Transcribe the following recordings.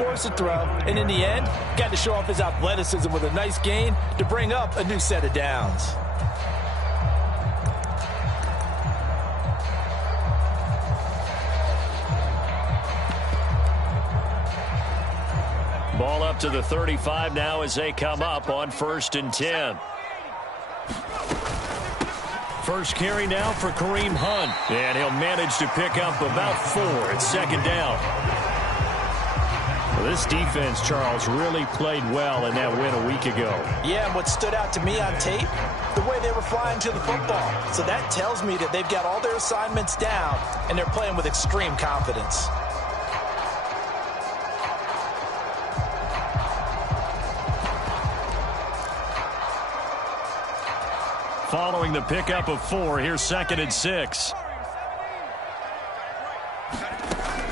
force a throw, and in the end, got to show off his athleticism with a nice gain to bring up a new set of downs. Ball up to the 35 now as they come up on 1st and 10. First carry now for Kareem Hunt. And he'll manage to pick up about 4 at 2nd down. Well, this defense, Charles, really played well in that win a week ago. Yeah, and what stood out to me on tape, the way they were flying to the football. So that tells me that they've got all their assignments down, and they're playing with extreme confidence. Following the pickup of 4, here's 2nd and 6.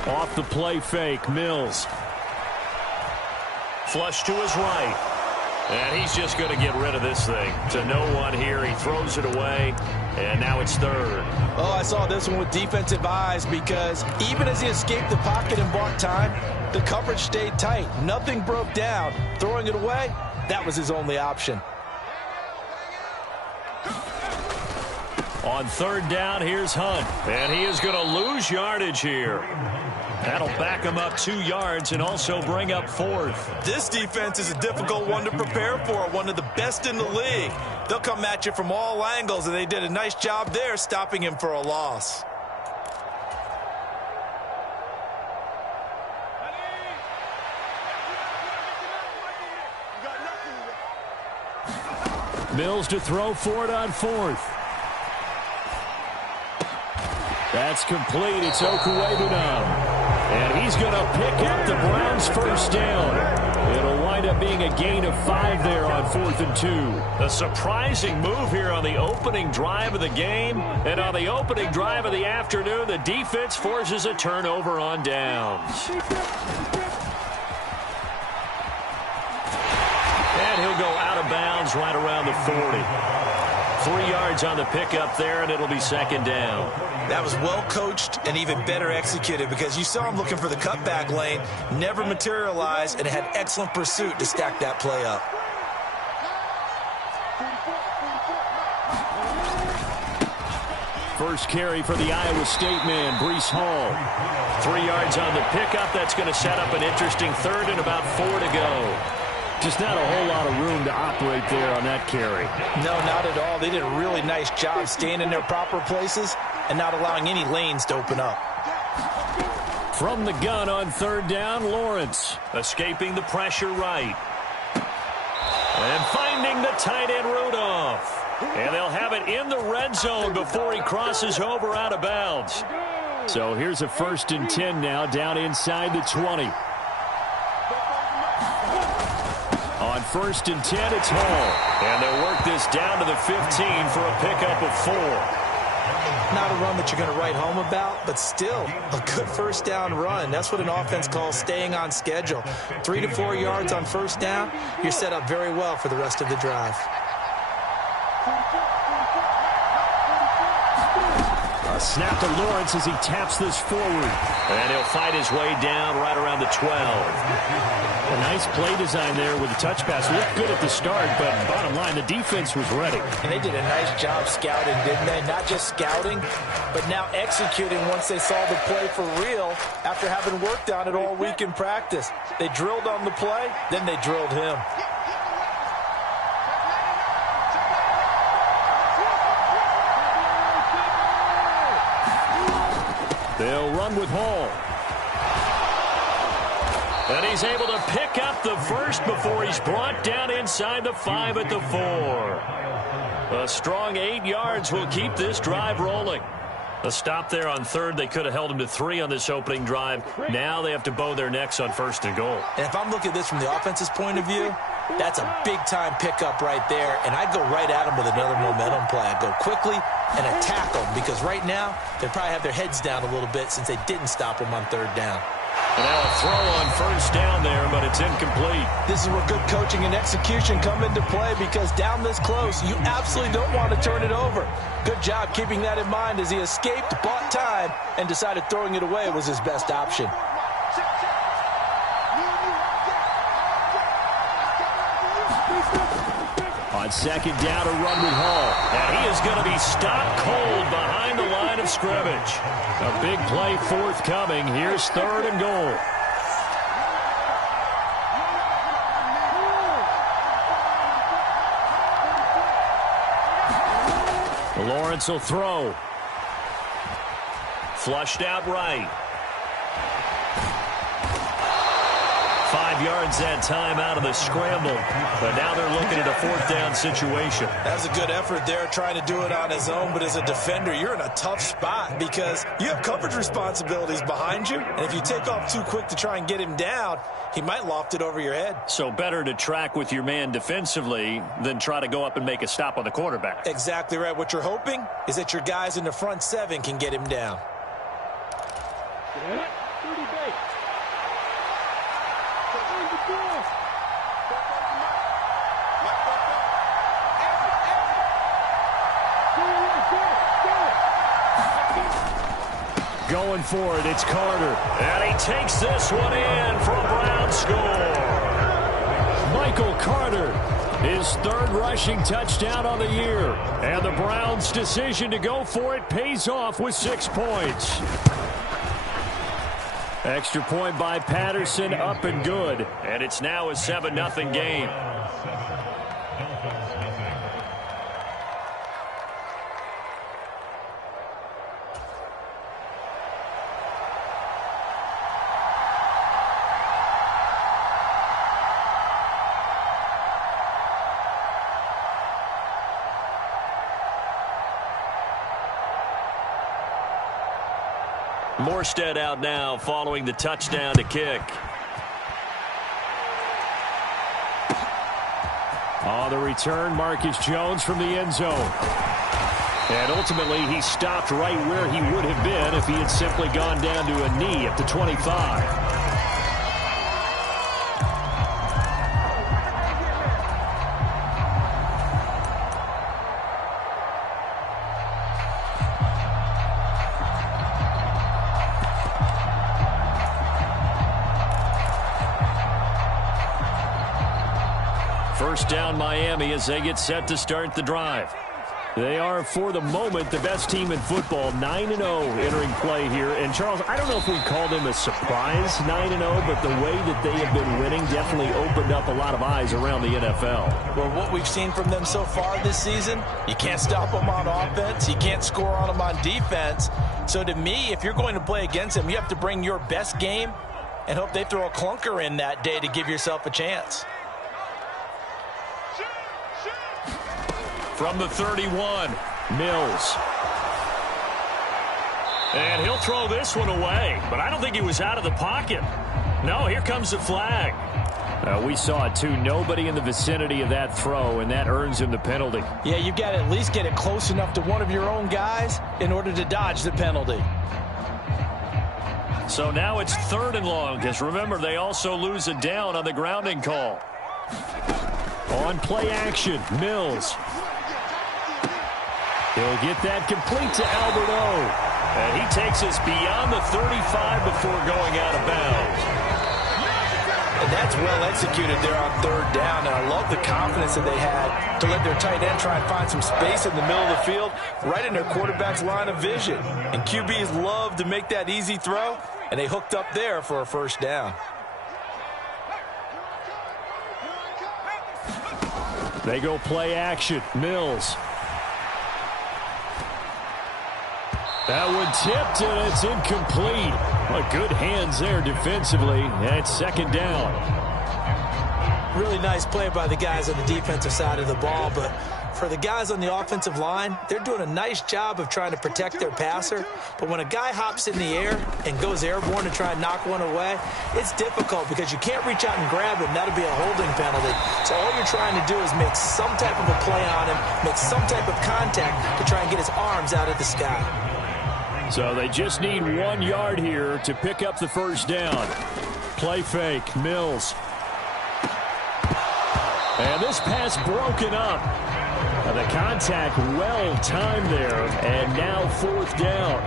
Off the play fake, Mills. Flush to his right. And he's just going to get rid of this thing. To no one here. He throws it away. And now it's 3rd. Oh, I saw this one with defensive eyes because even as he escaped the pocket and bought time, the coverage stayed tight. Nothing broke down. Throwing it away, that was his only option. On 3rd down, here's Hunt. And he is going to lose yardage here. That'll back him up 2 yards and also bring up 4th. This defense is a difficult one to prepare for, one of the best in the league. They'll come at you from all angles, and they did a nice job there stopping him for a loss. Mills to throw for it on 4th. That's complete. It's Okuwebunam. And he's going to pick up the Browns' 1st down. It'll wind up being a gain of 5 there on 4th and 2. A surprising move here on the opening drive of the game. And on the opening drive of the afternoon, the defense forces a turnover on downs. And he'll go out of bounds right around the 40. 3 yards on the pickup there, and it'll be 2nd down. That was well coached and even better executed because you saw him looking for the cutback lane, never materialized, and had excellent pursuit to stack that play up. First carry for the Iowa State man, Breece Hall. 3 yards on the pickup. That's going to set up an interesting 3rd and about 4 to go. Just not a whole lot of room to operate there on that carry. No, not at all. They did a really nice job staying in their proper places and not allowing any lanes to open up. From the gun on 3rd down, Lawrence. Escaping the pressure right. And finding the tight end Rudolph. And they'll have it in the red zone before he crosses over out of bounds. So here's a 1st and 10 now down inside the 20. On 1st and 10, it's Hall. And they'll work this down to the 15 for a pickup of 4. Not a run that you're going to write home about, but still a good 1st down run. That's what an offense calls staying on schedule. 3 to 4 yards on 1st down, you're set up very well for the rest of the drive. A snap to Lawrence as he taps this forward. And he'll fight his way down right around the 12. A nice play design there with the touch pass. Looked good at the start, but bottom line, the defense was ready. And they did a nice job scouting, didn't they? Not just scouting, but now executing once they saw the play for real after having worked on it all week in practice. They drilled on the play, then they drilled him. They'll run with Hall. And he's able to pick up the 1st before he's brought down inside the 5 at the 4. A strong 8 yards will keep this drive rolling. A stop there on 3rd. They could have held him to 3 on this opening drive. Now they have to bow their necks on 1st and goal. And if I'm looking at this from the offense's point of view, that's a big-time pickup right there, and I'd go right at them with another momentum play. I'd go quickly and attack them because right now they probably have their heads down a little bit since they didn't stop them on 3rd down. And now a throw on 1st down there, but it's incomplete. This is where good coaching and execution come into play because down this close, you absolutely don't want to turn it over. Good job keeping that in mind as he escaped, bought time, and decided throwing it away was his best option. On second down, a run with Hall. And he is going to be stopped cold behind the line of scrimmage. A big play forthcoming. Here's 3rd and goal. Lawrence will throw. Flushed out right. 5 yards that time out of the scramble. But now they're looking at a 4th down situation. That's a good effort there, trying to do it on his own. But as a defender, you're in a tough spot because you have coverage responsibilities behind you. And if you take off too quick to try and get him down, he might loft it over your head. So better to track with your man defensively than try to go up and make a stop on the quarterback. Exactly right. What you're hoping is that your guys in the front 7 can get him down. Going for it, it's Carter. And he takes this one in for a Brown score. Michael Carter, his 3rd rushing touchdown on the year. And the Browns' decision to go for it pays off with 6 points. Extra point by Patterson, up and good. And it's now a 7-0 game. Morstead out now following the touchdown to kick. On the return, Marcus Jones from the end zone. And ultimately, he stopped right where he would have been if he had simply gone down to a knee at the 25. First down Miami as they get set to start the drive. They are, for the moment, the best team in football, 9-0 entering play here. And, Charles, I don't know if we'd call them a surprise 9-0, but the way that they have been winning definitely opened up a lot of eyes around the NFL. Well, what we've seen from them so far this season, you can't stop them on offense. You can't score on them on defense. So, to me, if you're going to play against them, you have to bring your best game and hope they throw a clunker in that day to give yourself a chance. From the 31, Mills. And he'll throw this one away, but I don't think he was out of the pocket. No, here comes the flag. We saw it too. Nobody in the vicinity of that throw, and that earns him the penalty. Yeah, you've got to at least get it close enough to one of your own guys in order to dodge the penalty. So now it's 3rd and long, because remember, they also lose a down on the grounding call. On play action, Mills. He'll get that complete to Alberto. And he takes us beyond the 35 before going out of bounds. And that's well executed there on 3rd down. And I love the confidence that they had to let their tight end try and find some space in the middle of the field, right in their quarterback's line of vision. And QBs love to make that easy throw, and they hooked up there for a 1st down. They go play action. Mills. That one tipped, and it's incomplete. Well, good hands there defensively, and it's 2nd down. Really nice play by the guys on the defensive side of the ball, but for the guys on the offensive line, they're doing a nice job of trying to protect their passer. But when a guy hops in the air and goes airborne to try and knock one away, it's difficult because you can't reach out and grab him. That'll be a holding penalty. So all you're trying to do is make some type of a play on him, make some type of contact to try and get his arms out of the sky. So they just need 1 yard here to pick up the 1st down. Play fake, Mills. And this pass broken up. The contact well timed there, and now 4th down.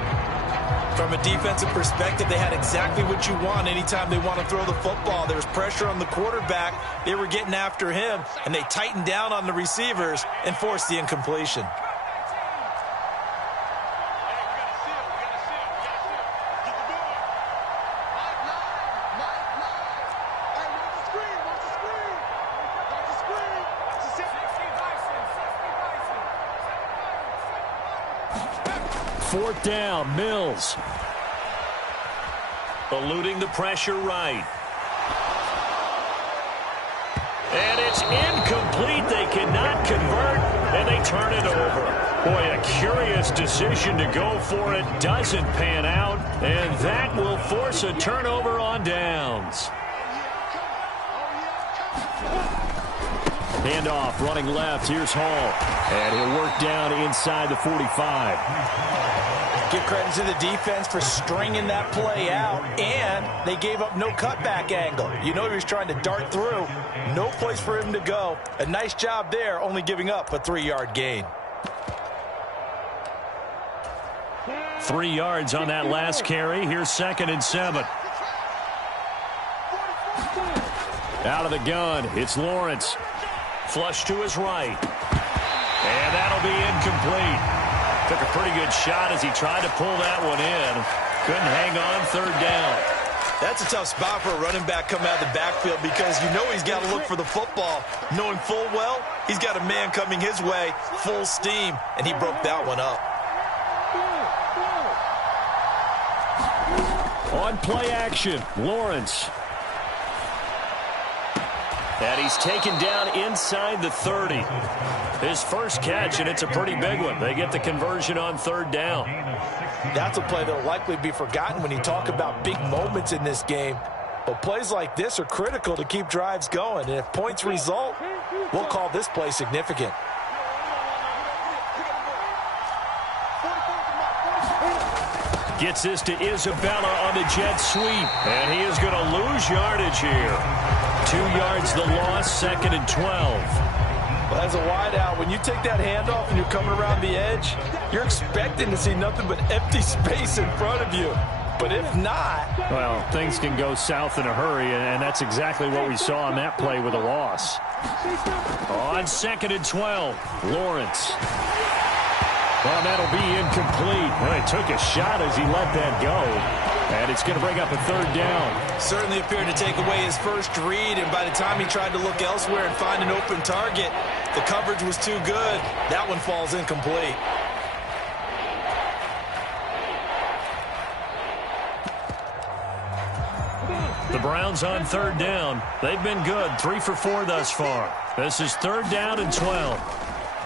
From a defensive perspective, they had exactly what you want anytime they want to throw the football. There was pressure on the quarterback. They were getting after him, and they tightened down on the receivers and forced the incompletion. Fourth down, Mills. Eluding the pressure right. And it's incomplete. They cannot convert, and they turn it over. Boy, a curious decision to go for it. Doesn't pan out, and that will force a turnover on downs. Handoff, running left. Here's Hall. And he'll work down inside the 45. Give credit to the defense for stringing that play out, and they gave up no cutback angle. You know he was trying to dart through. No place for him to go. A nice job there, only giving up a 3-yard gain. 3 yards on that last carry. Here's 2nd and 7. Out of the gun, it's Lawrence. Flush to his right. And that'll be incomplete. Took a pretty good shot as he tried to pull that one in. Couldn't hang on 3rd down. That's a tough spot for a running back coming out of the backfield because you know he's got to look for the football, knowing full well he's got a man coming his way, full steam, and he broke that one up. On play action, Lawrence. And he's taken down inside the 30. His first catch, and it's a pretty big one. They get the conversion on 3rd down. That's a play that will likely be forgotten when you talk about big moments in this game. But plays like this are critical to keep drives going. And if points result, we'll call this play significant. Gets this to Isabella on the jet sweep. And he is going to lose yardage here. 2 yards the loss, 2nd and 12. Well, as a wideout, when you take that handoff and you're coming around the edge, you're expecting to see nothing but empty space in front of you. But if not... Well, things can go south in a hurry, and that's exactly what we saw on that play with a loss. On 2nd and 12, Lawrence. Well, that'll be incomplete. Well, he took a shot as he let that go. And it's going to bring up a 3rd down. Certainly appeared to take away his first read, and by the time he tried to look elsewhere and find an open target, the coverage was too good. That one falls incomplete. The Browns on 3rd down. They've been good, 3 for 4 thus far. This is 3rd down and 12.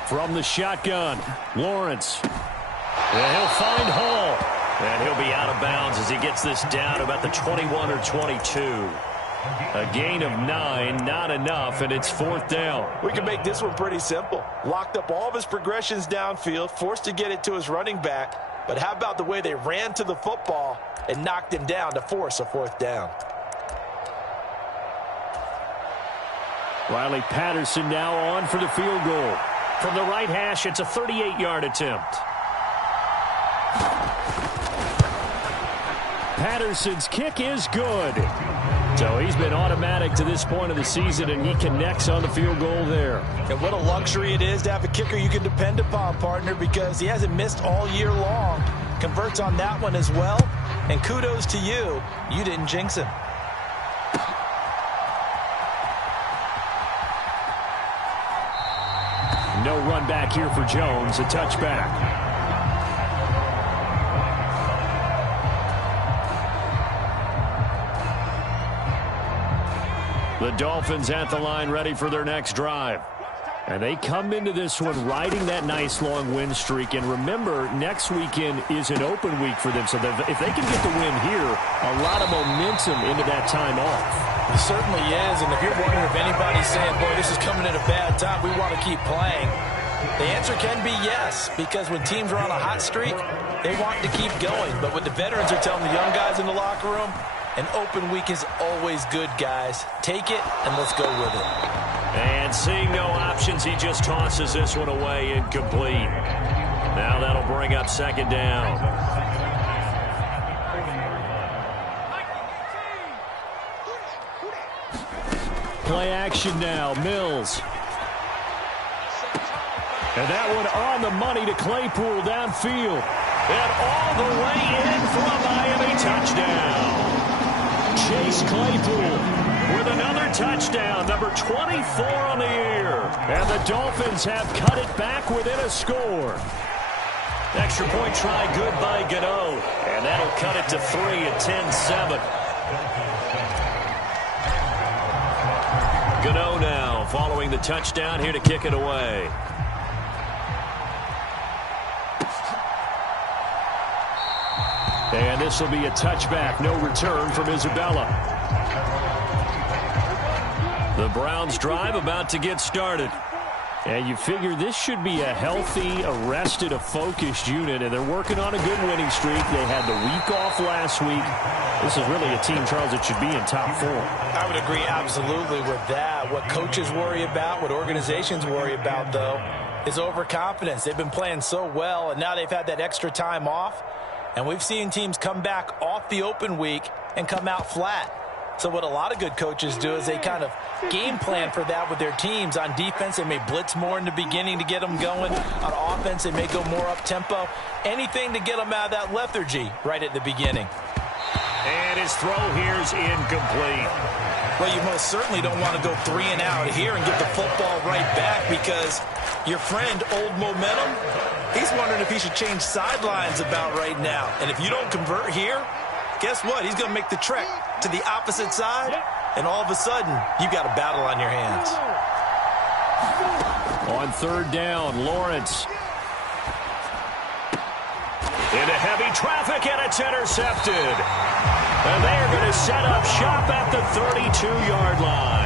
From the shotgun, Lawrence. And he'll find Hall. And he'll be out of bounds as he gets this down about the 21 or 22. A gain of 9, not enough, and it's 4th down. We can make this one pretty simple. Locked up all of his progressions downfield, forced to get it to his running back. But how about the way they ran to the football and knocked him down to force a 4th down? Riley Patterson now on for the field goal. From the right hash, it's a 38-yard attempt. Patterson's kick is good. So he's been automatic to this point of the season, and he connects on the field goal there. And what a luxury it is to have a kicker you can depend upon, partner, because he hasn't missed all year long. Converts on that one as well. And kudos to you. You didn't jinx him. No run back here for Jones. A touchback. The Dolphins at the line ready for their next drive. And they come into this one riding that nice long win streak. And remember, next weekend is an open week for them. So if they can get the win here, a lot of momentum into that time off. It certainly is. And if you're wondering if anybody's saying, boy, this is coming at a bad time, we want to keep playing, the answer can be yes. Because when teams are on a hot streak, they want to keep going. But what the veterans are telling the young guys in the locker room, an open week is always good, guys. Take it, and let's go with it. And seeing no options, he just tosses this one away incomplete. Now that'll bring up 2nd down. Play action now. Mills. And that one on the money to Claypool downfield. And all the way in for a Miami touchdown. Chase Claypool with another touchdown, number 24 on the year. And the Dolphins have cut it back within a score. Extra point try good by Gano. And that'll cut it to 3 at 10-7. Gano now following the touchdown here to kick it away. And this will be a touchback. No return from Isabella. The Browns drive about to get started. And you figure this should be a healthy, arrested, a focused unit, and they're working on a good winning streak. They had the week off last week. This is really a team, Charles, that should be in top 4. I would agree absolutely with that. What coaches worry about, what organizations worry about, though, is overconfidence. They've been playing so well, and now they've had that extra time off, and we've seen teams come back off the open week and come out flat. So what a lot of good coaches do is they kind of game plan for that with their teams. On defense, they may blitz more in the beginning to get them going. On offense, they may go more up-tempo. Anything to get them out of that lethargy right at the beginning. And his throw here's incomplete. Well, you most certainly don't want to go 3 and out here and get the football right back, because your friend, Old Momentum, he's wondering if he should change sidelines about right now. And if you don't convert here, guess what? He's going to make the trek to the opposite side, and all of a sudden, you've got a battle on your hands. On 3rd down, Lawrence. Into heavy traffic, and it's intercepted. And they're going to set up shop at the 32-yard line.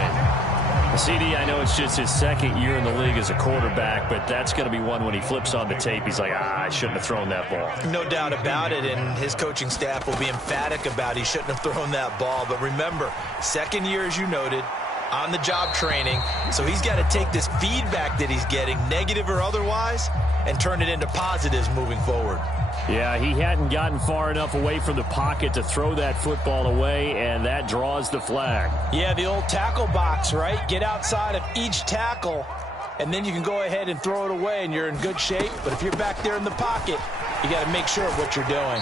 CD, I know it's just his 2nd year in the league as a quarterback, but that's going to be one when he flips on the tape, he's like, I shouldn't have thrown that ball. No doubt about it, and his coaching staff will be emphatic about he shouldn't have thrown that ball. But remember, 2nd year, as you noted, on-the-job training, so he's got to take this feedback that he's getting, negative or otherwise, and turn it into positives moving forward. Yeah, he hadn't gotten far enough away from the pocket to throw that football away, and that draws the flag. Yeah, the old tackle box, right? Get outside of each tackle, and then you can go ahead and throw it away, and you're in good shape. But if you're back there in the pocket, you got to make sure of what you're doing.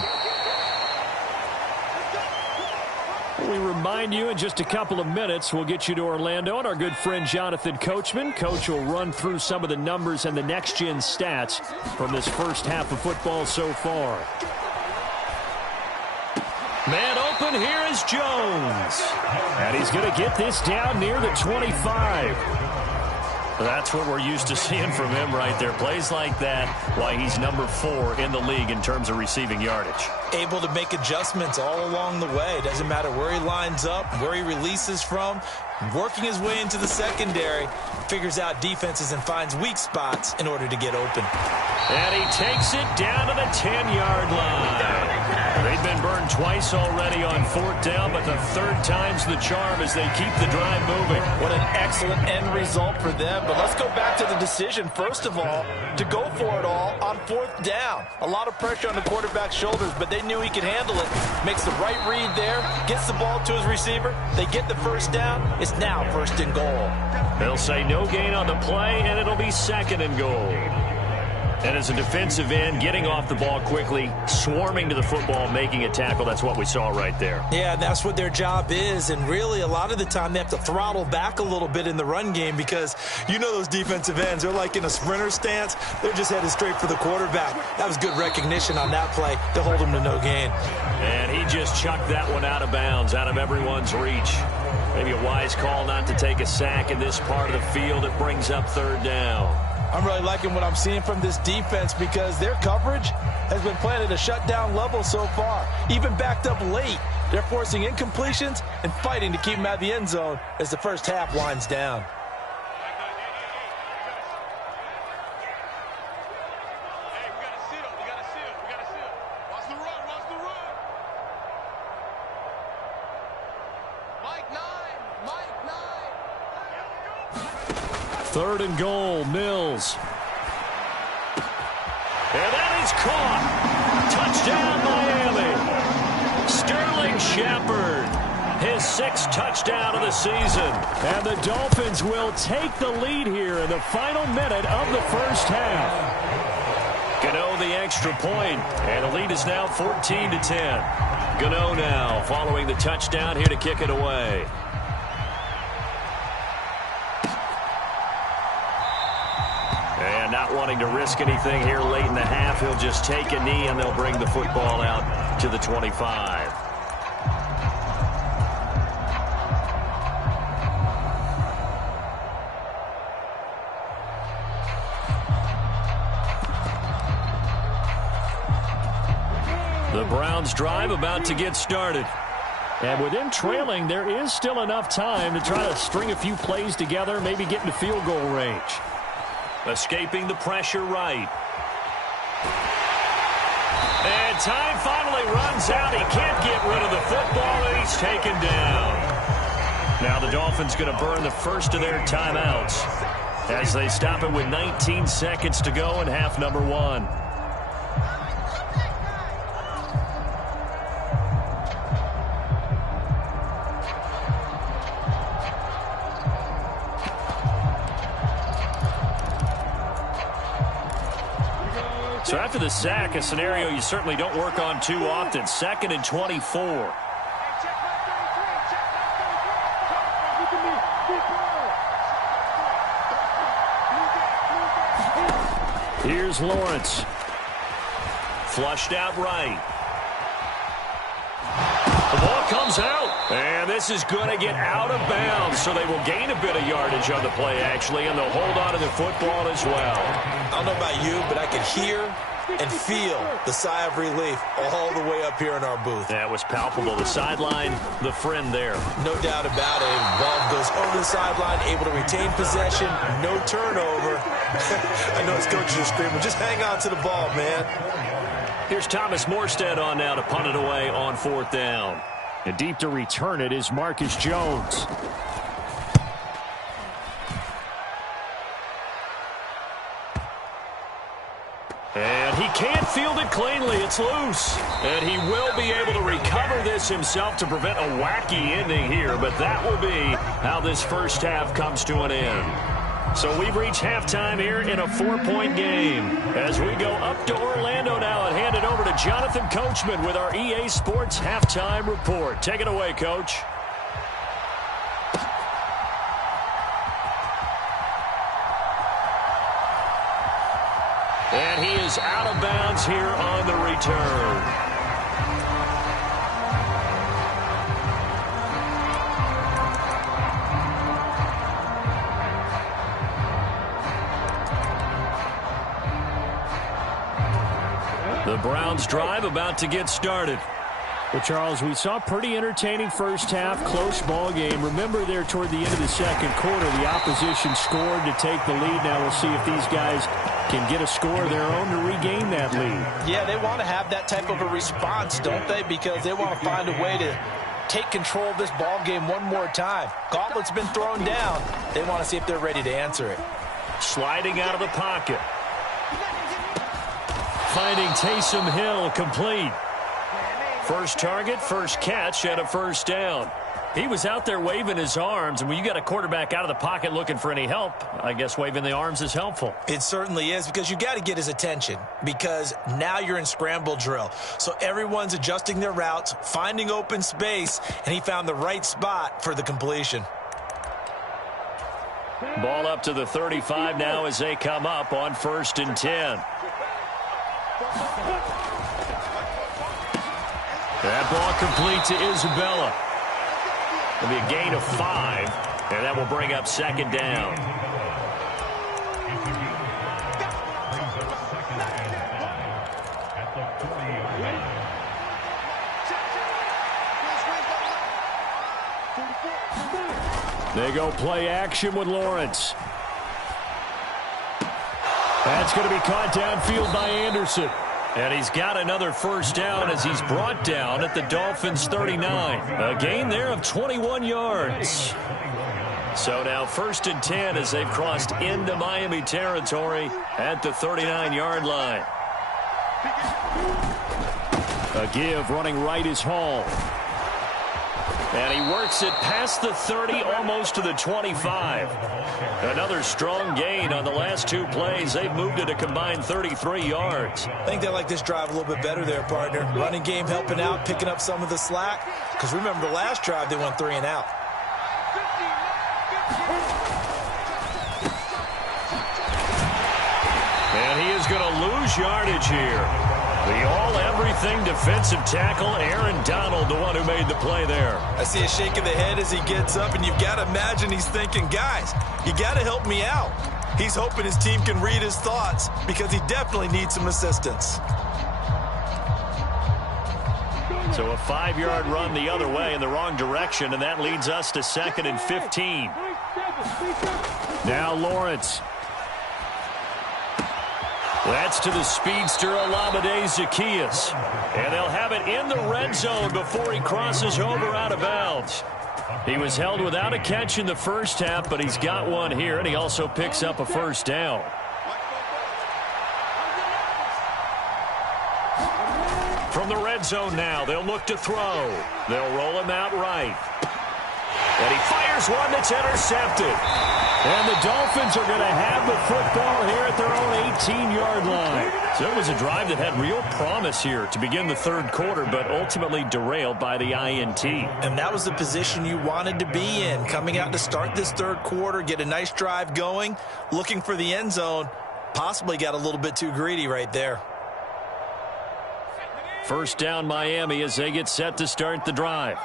We remind you in just a couple of minutes, we'll get you to Orlando, and our good friend Jonathan Coachman. Coach will run through some of the numbers and the next-gen stats from this first half of football so far. Man open, here is Jones. And he's going to get this down near the 25. That's what we're used to seeing from him right there. Plays like that, why he's number 4 in the league in terms of receiving yardage. Able to make adjustments all along the way. Doesn't matter where he lines up, where he releases from. Working his way into the secondary, figures out defenses and finds weak spots in order to get open. And he takes it down to the 10-yard line. They've been burned twice already on 4th down, but the 3rd time's the charm as they keep the drive moving. What an excellent end result for them. But let's go back to the decision, first of all, to go for it all on 4th down. A lot of pressure on the quarterback's shoulders, but they knew he could handle it. Makes the right read there, gets the ball to his receiver. They get the 1st down. It's now 1st and goal. They'll say no gain on the play, and it'll be 2nd and goal. And as a defensive end, getting off the ball quickly, swarming to the football, making a tackle, that's what we saw right there. Yeah, that's what their job is. And really, a lot of the time, they have to throttle back a little bit in the run game, because you know those defensive ends, they're like in a sprinter stance. They're just headed straight for the quarterback. That was good recognition on that play to hold him to no gain. And he just chucked that one out of bounds, out of everyone's reach. Maybe a wise call not to take a sack in this part of the field. It brings up 3rd down. I'm really liking what I'm seeing from this defense, because their coverage has been playing at a shutdown level so far. Even backed up late, they're forcing incompletions and fighting to keep them out of the end zone as the first half winds down. Third and goal, Mills. And that is caught. Touchdown, Miami. Sterling Shepard, his 6th touchdown of the season. And the Dolphins will take the lead here in the final minute of the first half. Gano the extra point, and the lead is now 14-10. Gano now following the touchdown here to kick it away. And not wanting to risk anything here late in the half, he'll just take a knee and they'll bring the football out to the 25. The Browns drive about to get started. And with them trailing, there is still enough time to try to string a few plays together, maybe get into field goal range. Escaping the pressure right. And time finally runs out. He can't get rid of the football, and he's taken down. Now the Dolphins going to burn the first of their timeouts as they stop it with 19 seconds to go in half number 1. So after the sack, a scenario you certainly don't work on too often. 2nd and 24. Here's Lawrence. Flushed out right. The ball comes out. And this is going to get out of bounds, so they will gain a bit of yardage on the play, actually, and they'll hold on to the football as well. I don't know about you, but I can hear and feel the sigh of relief all the way up here in our booth. That was palpable. The sideline, the friend there. No doubt about it. Ball goes over the sideline, able to retain possession, no turnover. I know his coaches are screaming, just hang on to the ball, man. Here's Thomas Morstead on now to punt it away on 4th down. And deep to return it is Marcus Jones. And he can't field it cleanly. It's loose. And he will be able to recover this himself to prevent a wacky ending here. But that will be how this first half comes to an end. So we've reached halftime here in a 4-point game. As we go up to Orlando now and hand it over to Jonathan Coachman with our EA Sports Halftime Report. Take it away, Coach. And he is out of bounds here on the return. The Browns drive about to get started. Well, Charles, we saw pretty entertaining first half, close ball game. Remember there toward the end of the second quarter, the opposition scored to take the lead. Now we'll see if these guys can get a score of their own to regain that lead. Yeah, they want to have that type of a response, don't they? Because they want to find a way to take control of this ball game one more time. Gauntlet's been thrown down. They want to see if they're ready to answer it. Sliding out of the pocket. Finding Taysom Hill complete. First target, first catch, and a first down. He was out there waving his arms, and when you got a quarterback out of the pocket looking for any help, I guess waving the arms is helpful. It certainly is, because you got to get his attention, because now you're in scramble drill. So everyone's adjusting their routes, finding open space, and he found the right spot for the completion. Ball up to the 35 now as they come up on 1st and 10. That ball complete to Isabella. It'll be a gain of 5, and that will bring up 2nd down. They go play action with Lawrence. That's going to be caught downfield by Anderson. And he's got another first down as he's brought down at the Dolphins' 39. A gain there of 21 yards. So now 1st and 10 as they've crossed into Miami territory at the 39-yard line. A give running right is Hall. And he works it past the 30, almost to the 25. Another strong gain on the last 2 plays. They've moved it a combined 33 yards. I think they like this drive a little bit better there, partner. Running game helping out, picking up some of the slack. Because remember, the last drive, they went 3 and out. And he is going to lose yardage here. The all-everything defensive tackle, Aaron Donald, the one who made the play there. I see a shake of the head as he gets up, and you've got to imagine he's thinking, guys, you got to help me out. He's hoping his team can read his thoughts because he definitely needs some assistance. So a 5-yard run the other way in the wrong direction, and that leads us to 2nd and 15. Now Lawrence. That's to the speedster, Olamide Zaccheaus. And they'll have it in the red zone before he crosses over out of bounds. He was held without a catch in the first half, but he's got one here, and he also picks up a first down. From the red zone now, they'll look to throw. They'll roll him out right. And he fires one that's intercepted. And the Dolphins are going to have the football here at their own 18-yard line. So it was a drive that had real promise here to begin the third quarter, but ultimately derailed by the INT. And that was the position you wanted to be in, coming out to start this third quarter, get a nice drive going, looking for the end zone. Possibly got a little bit too greedy right there. First down Miami as they get set to start the drive.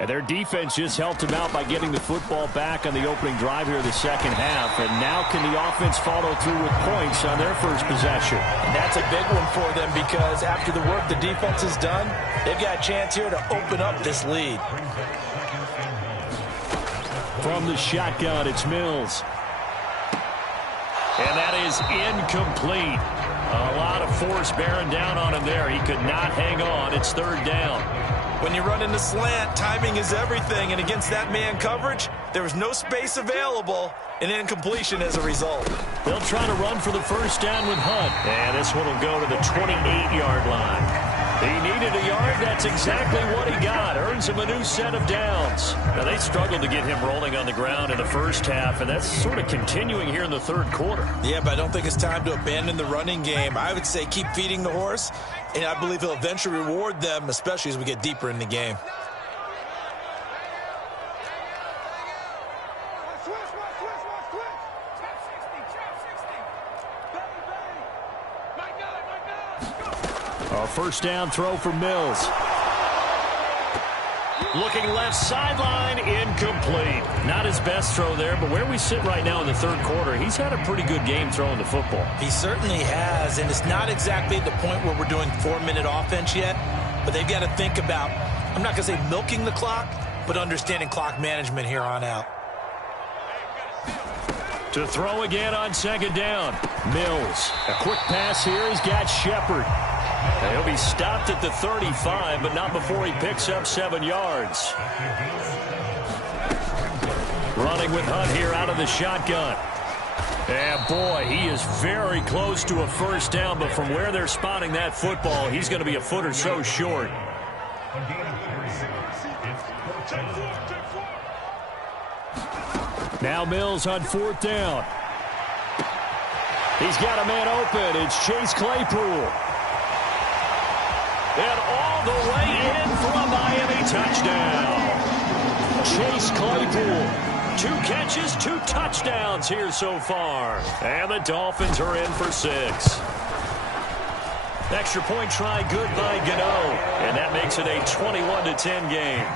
And their defense just helped him out by getting the football back on the opening drive here in the second half. And now can the offense follow through with points on their first possession? And that's a big one for them because after the work the defense has done, they've got a chance here to open up this lead. From the shotgun, it's Mills. And that is incomplete. A lot of force bearing down on him there. He could not hang on. It's third down. When you run in the slant, timing is everything, and against that man coverage, there was no space available, and incompletion as a result. They'll try to run for the first down with Hunt. And this one will go to the 28-yard line. He needed a yard. That's exactly what he got. Earns him a new set of downs. Now, they struggled to get him rolling on the ground in the first half, and that's sort of continuing here in the third quarter. Yeah, but I don't think it's time to abandon the running game. I would say keep feeding the horse, and I believe he'll eventually reward them, especially as we get deeper in the game. A first down throw for Mills. Looking left sideline, incomplete. Not his best throw there, but where we sit right now in the third quarter, he's had a pretty good game throwing the football. He certainly has, and it's not exactly at the point where we're doing 4-minute offense yet, but they've got to think about, I'm not going to say milking the clock, but understanding clock management here on out. To throw again on second down. Mills. A quick pass here. He's got Shepard. He'll be stopped at the 35, but not before he picks up 7 yards. Running with Hunt here out of the shotgun. And boy, he is very close to a first down, but from where they're spotting that football, he's going to be a foot or so short. Now Mills on fourth down. He's got a man open. It's Chase Claypool. And all the way in for a Miami touchdown. Chase Claypool. 2 catches, 2 touchdowns here so far. And the Dolphins are in for 6. Extra point try good by Gano. And that makes it a 21-10 game.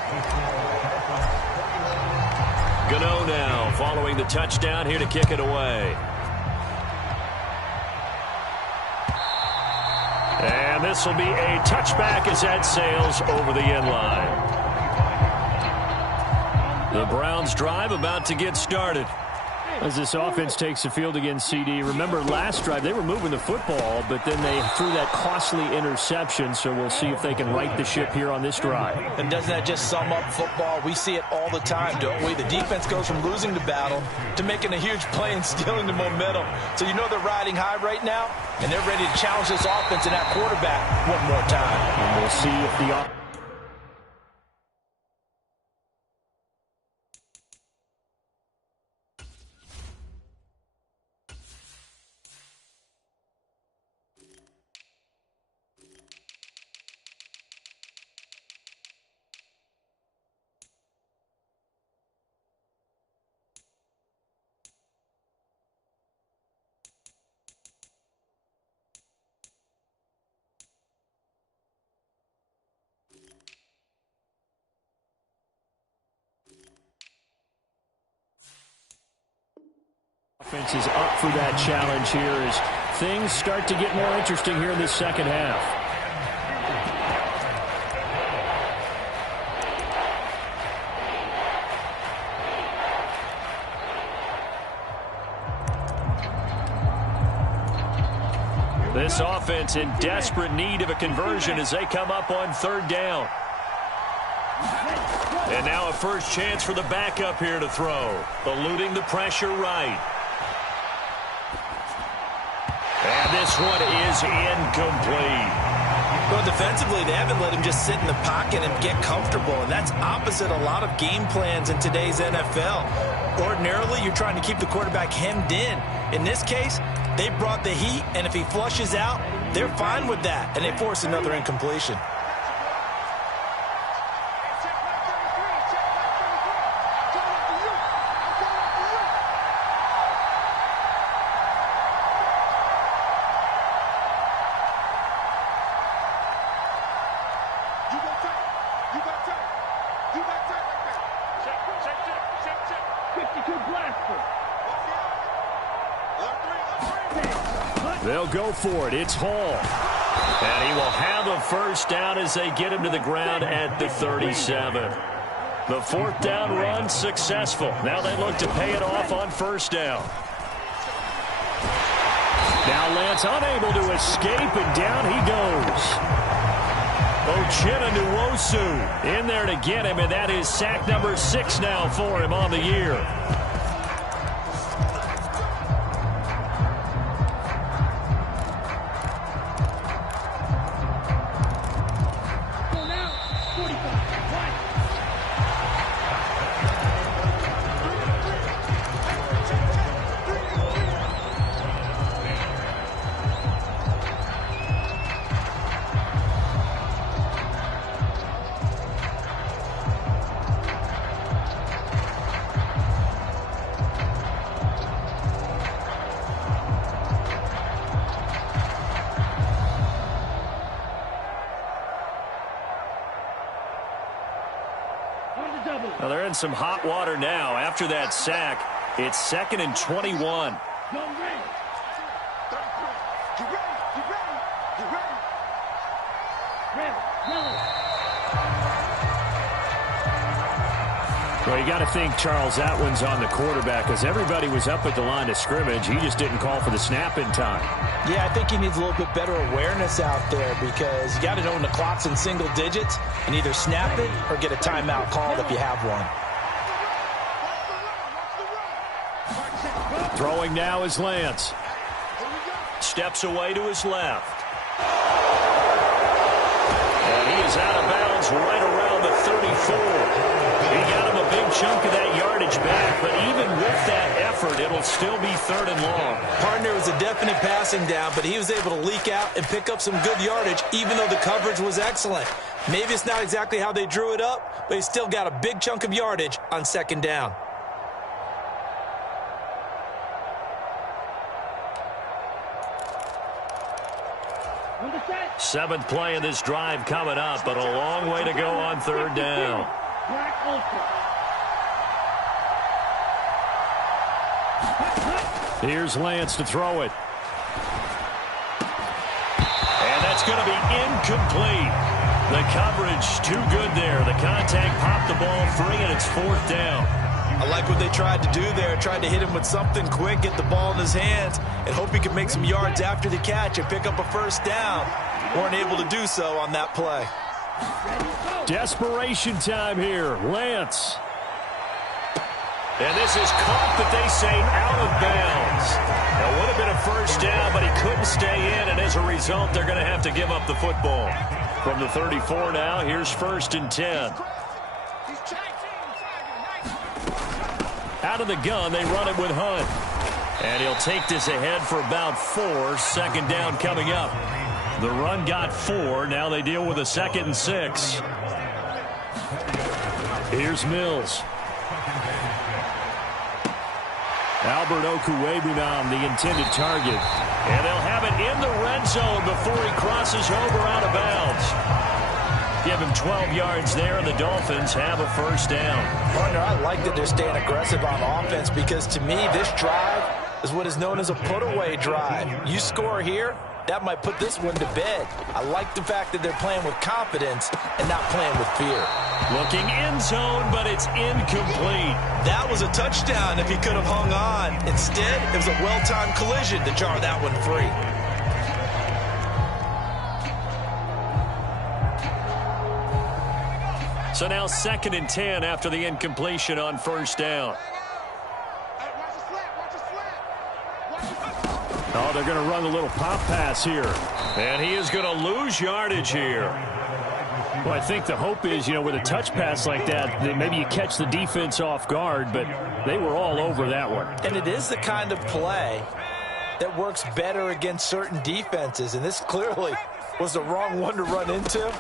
Gano now following the touchdown here to kick it away. And this will be a touchback as that sails over the end line. The Browns drive about to get started. As this offense takes the field against CD, remember last drive they were moving the football, but then they threw that costly interception, so we'll see if they can right the ship here on this drive. And doesn't that just sum up football? We see it all the time, don't we? The defense goes from losing the battle to making a huge play and stealing the momentum. So you know they're riding high right now, and they're ready to challenge this offense and that quarterback one more time. And we'll see if the Offense is up for that challenge here as things start to get more interesting here in this second half. This offense in desperate need of a conversion as they come up on third down. And now a first chance for the backup here to throw. Eluding the pressure right. And this one is incomplete. Well, defensively, they haven't let him just sit in the pocket and get comfortable, and that's opposite a lot of game plans in today's NFL. Ordinarily, you're trying to keep the quarterback hemmed in. In this case, they brought the heat, and if he flushes out, they're fine with that, and they force another incompletion. They'll go for it. It's Hall. And he will have a first down as they get him to the ground at the 37. The fourth down run successful. Now they look to pay it off on first down. Now Lance unable to escape, and down he goes. Ochena Nwosu in there to get him, and that is sack number 6 now for him on the year. Well, they're in some hot water now. After that sack, it's 2nd and 21. Well, you got to think, Charles, that one's on the quarterback because everybody was up at the line of scrimmage. He just didn't call for the snap in time. Yeah, I think he needs a little bit better awareness out there because you got to know when the clock's in single digits and either snap it or get a timeout called if you have one. Throwing now is Lance. Steps away to his left. And he is out of bounds right around the 34. He got him a big chunk of that yardage back, but even with that effort, it'll still be 3rd and long. Partner was a definite passing down, but he was able to leak out and pick up some good yardage, even though the coverage was excellent. Maybe it's not exactly how they drew it up, but he still got a big chunk of yardage on 2nd down. Seventh play of this drive coming up, but a long way to go on 3rd down. Here's Lance to throw it. And that's going to be incomplete. The coverage too good there. The contact popped the ball free, and it's 4th down. I like what they tried to do there. Tried to hit him with something quick, get the ball in his hands, and hope he could make some yards after the catch and pick up a first down. Weren't able to do so on that play. Desperation time here. Lance. And this is caught, but they say out of bounds. It would have been a first down, but he couldn't stay in, and as a result, they're going to have to give up the football. From the 34 now, here's 1st and 10. Out of the gun, they run it with Hunt. And he'll take this ahead for about 4. 2nd down coming up. The run got 4. Now they deal with a 2nd and 6. Here's Mills. Albert Okwuegbunam, the intended target. And they'll have it in the red zone before he crosses over out of bounds. Give him 12 yards there, and the Dolphins have a first down. Partner, I like that they're staying aggressive on offense because, to me, this drive is what is known as a put-away drive. You score here, that might put this one to bed. I like the fact that they're playing with confidence and not playing with fear. Looking end zone, but it's incomplete. That was a touchdown if he could have hung on. Instead, it was a well-timed collision to jar that one free. So now 2nd and 10 after the incompletion on first down. Oh, they're going to run a little pop pass here. And he is going to lose yardage here. Well, I think the hope is, with a touch pass like that maybe you catch the defense off guard, but they were all over that one. And it is the kind of play that works better against certain defenses, and this clearly was the wrong one to run into.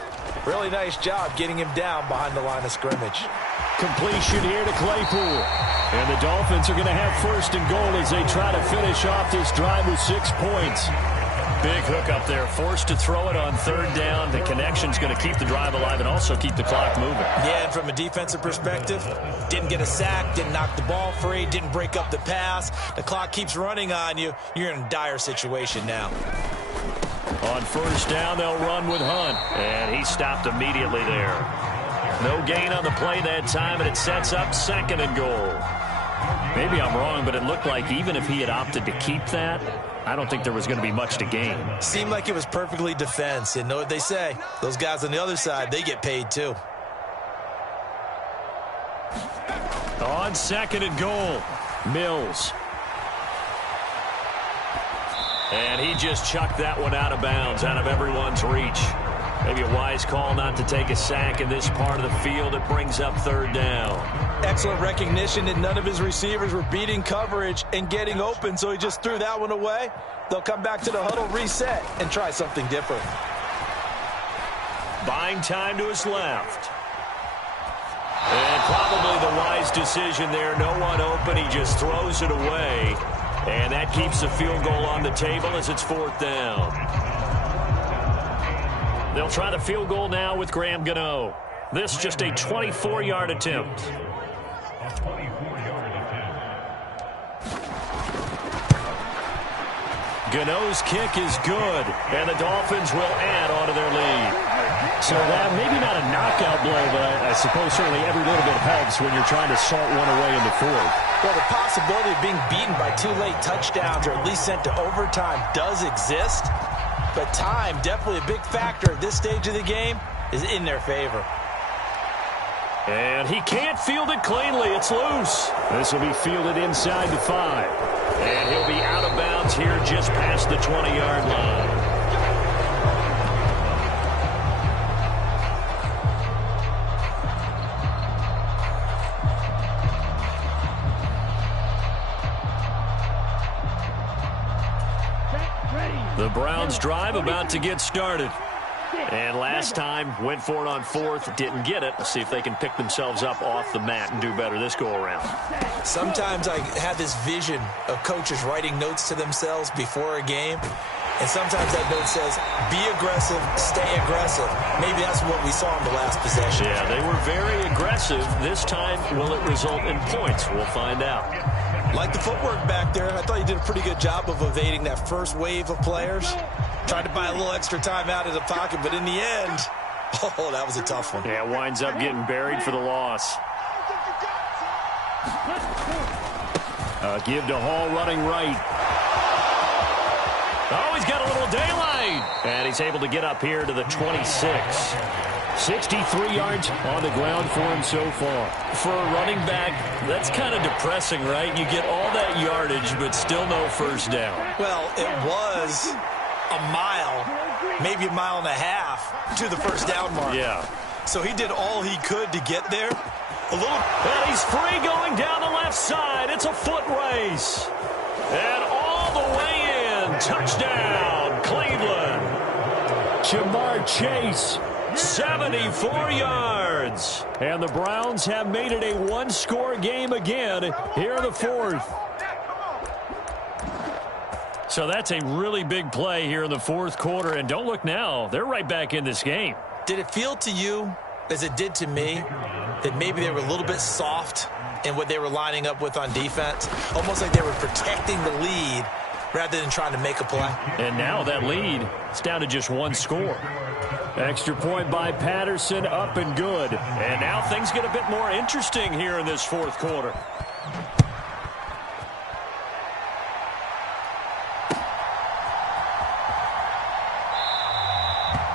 Really nice job getting him down behind the line of scrimmage. Completion here to Claypool. And the Dolphins are going to have 1st and goal as they try to finish off this drive with 6 points. Big hook up there, forced to throw it on 3rd down. The connection's going to keep the drive alive and also keep the clock moving. Yeah, and from a defensive perspective, didn't get a sack, didn't knock the ball free, didn't break up the pass. The clock keeps running on you. You're in a dire situation now. On 1st down, they'll run with Hunt. And he stopped immediately there. No gain on the play that time, and it sets up 2nd and goal. Maybe I'm wrong, but it looked like even if he had opted to keep that, I don't think there was going to be much to gain. Seemed like it was perfectly defense. And know what they say, those guys on the other side, they get paid too. On 2nd and goal, Mills. And he just chucked that one out of bounds, out of everyone's reach. Maybe a wise call not to take a sack in this part of the field. It brings up 3rd down. Excellent recognition that none of his receivers were beating coverage and getting open, so he just threw that one away. They'll come back to the huddle, reset, and try something different. Buying time to his left. And probably the wise decision there. No one open. He just throws it away. And that keeps the field goal on the table as it's 4th down. They'll try the field goal now with Graham Gano. This just a 24-yard attempt. Gano's kick is good, and the Dolphins will add on to their lead. So that maybe not a knockout blow, but I suppose certainly every little bit helps when you're trying to salt one away in the 4th. Well, the possibility of being beaten by 2 late touchdowns or at least sent to overtime does exist. But time, definitely a big factor at this stage of the game, is in their favor. And he can't field it cleanly. It's loose. This will be fielded inside the 5. And he'll be out of bounds here just past the 20-yard line. The Browns drive about to get started. And last time, went for it on 4th, didn't get it. Let's see if they can pick themselves up off the mat and do better this go-around. Sometimes I have this vision of coaches writing notes to themselves before a game. And sometimes that note says, be aggressive, stay aggressive. Maybe that's what we saw in the last possession. Yeah, they were very aggressive. This time, will it result in points? We'll find out. Like the footwork back there, I thought you did a pretty good job of evading that first wave of players. Tried to buy a little extra time out of the pocket, but in the end, oh, that was a tough one. Yeah, winds up getting buried for the loss. Give to Hall running right. Oh, he's got a little daylight. And he's able to get up here to the 26. 63 yards on the ground for him so far. For a running back, that's kind of depressing, right? You get all that yardage, but still no first down. Well, it was a mile, maybe a mile and a half to the first down mark. Yeah. So he did all he could to get there. And he's free going down the left side. It's a foot race. And all the way in. Touchdown, Cleveland. Jamar Chase. 74 yards. And the Browns have made it a one-score game again here in the 4th. So that's a really big play here in the 4th quarter. And don't look now. They're right back in this game. Did it feel to you, as it did to me, that maybe they were a little bit soft in what they were lining up with on defense. Almost like they were protecting the lead rather than trying to make a play. And now that lead is down to just one score. Extra point by Patterson, up and good. And now things get a bit more interesting here in this fourth quarter.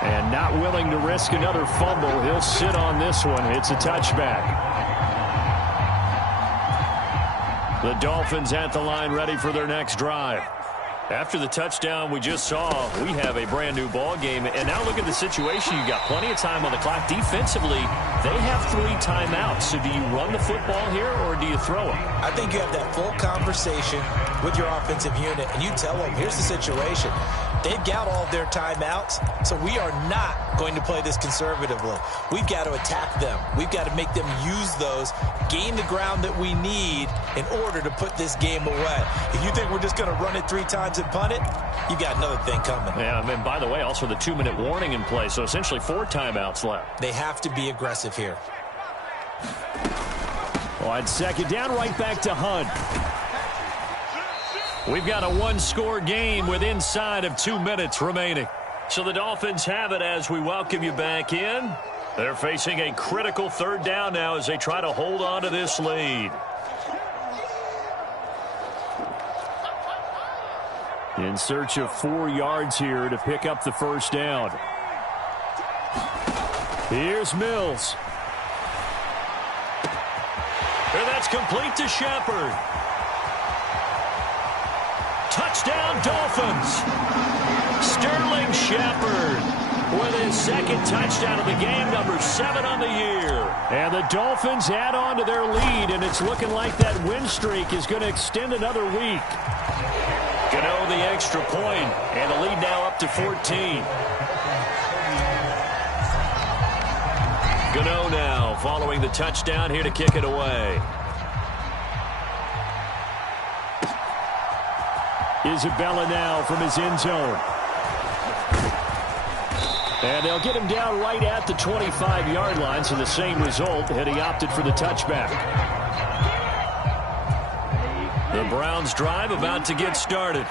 And not willing to risk another fumble. He'll sit on this one. It's a touchback. The Dolphins at the line ready for their next drive. After the touchdown we just saw, we have a brand new ball game. And now look at the situation. You got plenty of time on the clock. Defensively, they have 3 timeouts. So do you run the football here or do you throw it? I think you have that full conversation with your offensive unit, and you tell them, here's the situation. They've got all of their timeouts, so we are not going to play this conservatively. We've got to attack them. We've got to make them use those, gain the ground that we need in order to put this game away. If you think we're just going to run it 3 times and punt it, you got another thing coming. Yeah, and by the way, also the 2-minute warning in play, so essentially 4 timeouts left. They have to be aggressive here. On second down, right back to Hunt. We've got a 1-score game with inside of 2 minutes remaining. So the Dolphins have it as we welcome you back in. They're facing a critical 3rd down now as they try to hold on to this lead. In search of 4 yards here to pick up the first down. Here's Mills. And that's complete to Shepard. Touchdown, Dolphins. Sterling Shepard with his 2nd touchdown of the game, number 7 on the year. And the Dolphins add on to their lead, and it's looking like that win streak is going to extend another week. Gano the extra point, and the lead now up to 14. Gano now following the touchdown here to kick it away. Isabella now from his end zone. And they'll get him down right at the 25-yard line, so the same result had he opted for the touchback. The Browns drive about to get started.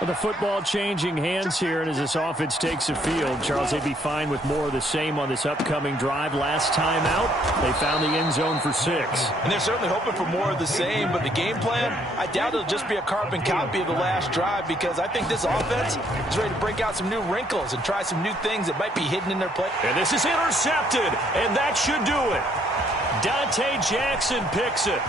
Well, the football changing hands here, and as this offense takes the field, Charles, they'd be fine with more of the same on this upcoming drive. Last time out, they found the end zone for 6. And they're certainly hoping for more of the same, but the game plan, I doubt it'll just be a carbon copy of the last drive, because I think this offense is ready to break out some new wrinkles and try some new things that might be hidden in their play. And this is intercepted, and that should do it. Dante Jackson picks it.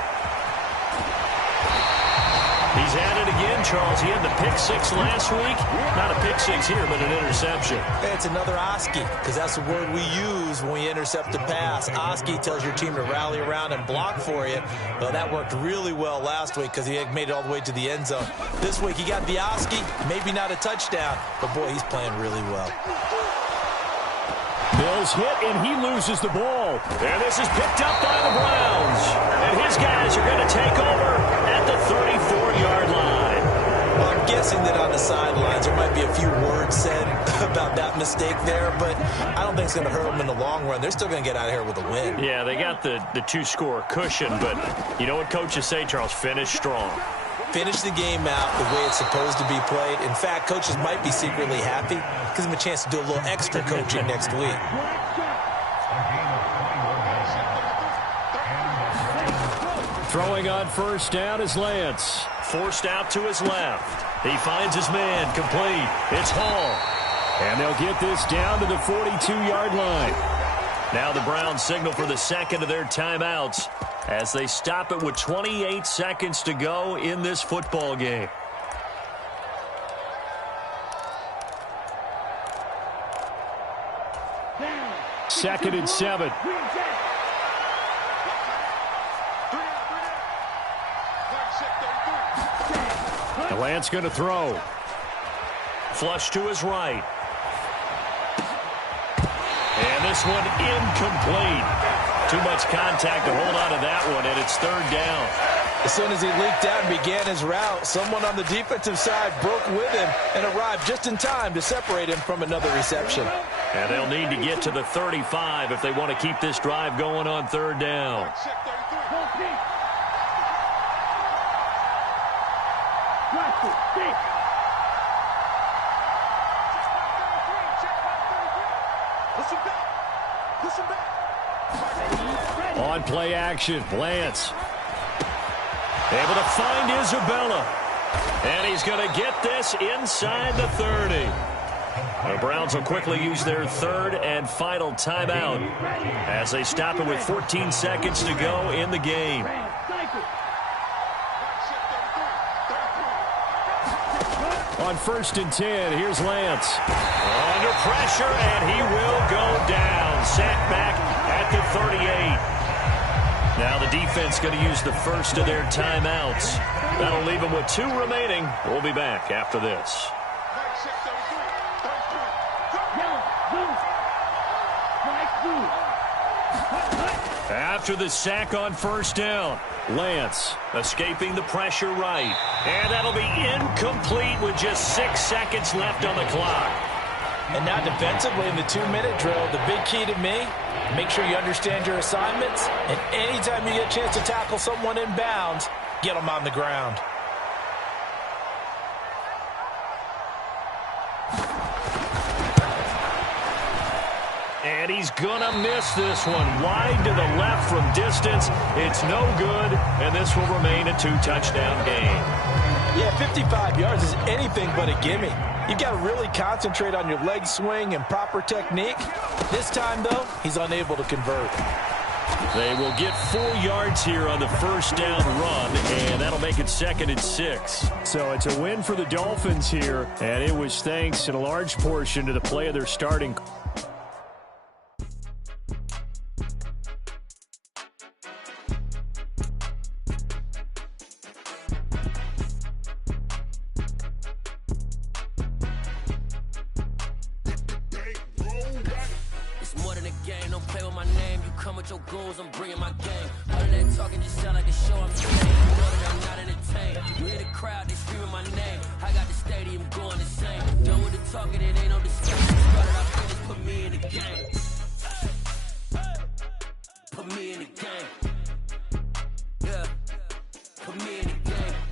He's at it again, Charles. He had the pick-6 last week. Not a pick-6 here, but an interception. It's another Oski, because that's the word we use when we intercept a pass. Oski tells your team to rally around and block for you. Well, that worked really well last week because he had made it all the way to the end zone. This week he got the Oski, maybe not a touchdown, but boy, he's playing really well. Mills hit, and he loses the ball. And this is picked up by the Browns. And his guys are going to take over at the 34-yard line. Well, I'm guessing that on the sidelines there might be a few words said about that mistake there, but I don't think it's going to hurt them in the long run. They're still going to get out of here with a win. Yeah, they got the 2-score cushion, but you know what coaches say, Charles? Finish strong. Finish the game out the way it's supposed to be played. In fact, coaches might be secretly happy. Gives them a chance to do a little extra coaching next week. Throwing on first down is Lance. Forced out to his left. He finds his man, complete. It's Hall. And they'll get this down to the 42-yard line. Now the Browns signal for the 2nd of their timeouts as they stop it with 28 seconds to go in this football game. Second and 7. Lance going to throw. Flush to his right. And this one incomplete. Too much contact to hold on to that one, and it's 3rd down. As soon as he leaked out and began his route, someone on the defensive side broke with him and arrived just in time to separate him from another reception. And they'll need to get to the 35 if they want to keep this drive going on 3rd down. On play action, Lance. Able to find Isabella. And he's going to get this inside the 30. The Browns will quickly use their third and final timeout as they stop it with 14 seconds to go in the game. On 1st and 10, here's Lance. Under pressure, and he will go down. Sacked back at the 38. Now the defense going to use the first of their timeouts. That'll leave them with 2 remaining. We'll be back after this. After the sack on 1st down, Lance escaping the pressure right. And that'll be incomplete with just 6 seconds left on the clock. And now defensively in the 2-minute drill, the big key to me, make sure you understand your assignments. And anytime you get a chance to tackle someone in bounds, get them on the ground. And he's gonna miss this one. Wide to the left from distance. It's no good, and this will remain a 2-touchdown game. Yeah, 55 yards is anything but a gimme. You've got to really concentrate on your leg swing and proper technique. This time, though, he's unable to convert. They will get 4 yards here on the 1st down run, and that'll make it 2nd and 6. So it's a win for the Dolphins here, and it was thanks in a large portion to the play of their starting. I'm bringing my game. All of that talking just sound like a show. I'm saying, you know that I'm not in it.